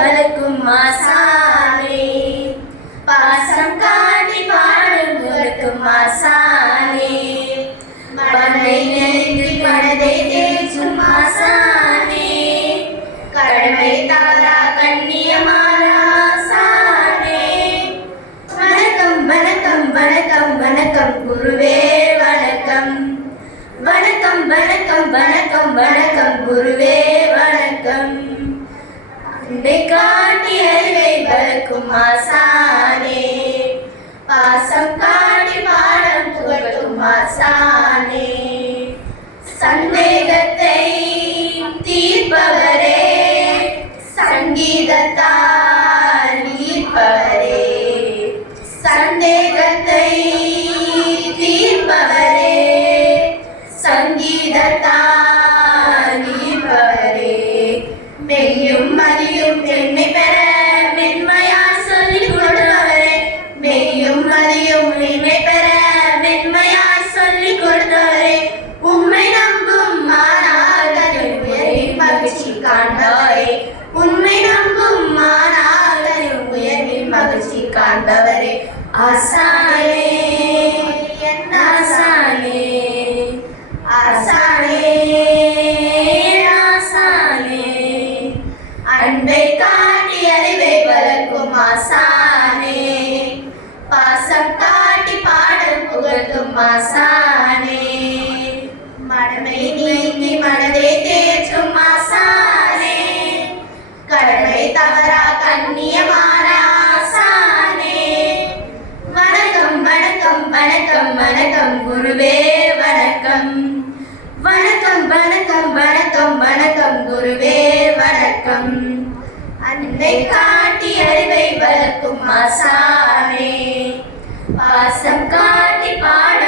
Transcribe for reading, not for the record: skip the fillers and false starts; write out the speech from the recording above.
வளர்க்கும் ஆசானே, பாசம் காட்டி பாடும் வளர்க்கும் ஆசானே, மனை நினைத்து மனதை தேற்றும் ஆசானே, கடமை தவறா கண்ணியமான ஆசானே. வணக்கம் வணக்கம் வணக்கம் வணக்கம் குருவே வணக்கம், வணக்கம் வணக்கம் வணக்கம் வணக்கம் குருவே வணக்கம். அன்பை காட்டி அறிவை வளர்க்கும் ஆசானே, பாசம் காட்டி பாடம் புகழ்க்கும் ஆசானே, சந்தேகத்தை தீர்ப்பவரே, சங்கீதத்தால் ஈர்ப்பவரே, சந்தேகத்தை தீர்ப்பவரே, சங்கீதத்தால் ஈர்ப்பவரே, மெய்யும் மதியும் என்னை பெற மென்மையாய் சொல்லிக் கொடுத்தவரே, மெய்யும் மதியும் என்னை பெற மென்மையாய் சொல்லிக் கொடுத்தவரே, உம்மை நம்பும் மாணாக்கரின் உயரின் மகிழ்ச்சி காண்பவரே, உண்மை நம்பும் மாணாக்கரின் உயரின் மகிழ்ச்சி காண்பவரே, ஆசானே என் ஆசானே, ஆசானே ஆசானே, அன்பை காட்டி அறிவை வளர்க்கும் ஆசானே, பாசம் காட்டி பாடல் புகழ்த்தும் ஆசானே, மடமை நீங்கி மனதை தேற்றும் ஆசானே, கடமை தவறா கண்ணியமான ஆசானே. வணக்கம் வணக்கம் வணக்கம் வணக்கம் குருவே வணக்கம், வணக்கம் வணக்கம் வணக்கம் வணக்கம் குருவே வணக்கம். அன்பை காட்டி அறிவை வளர்க்கும் ஆசானே, பாசம் காட்டி பாட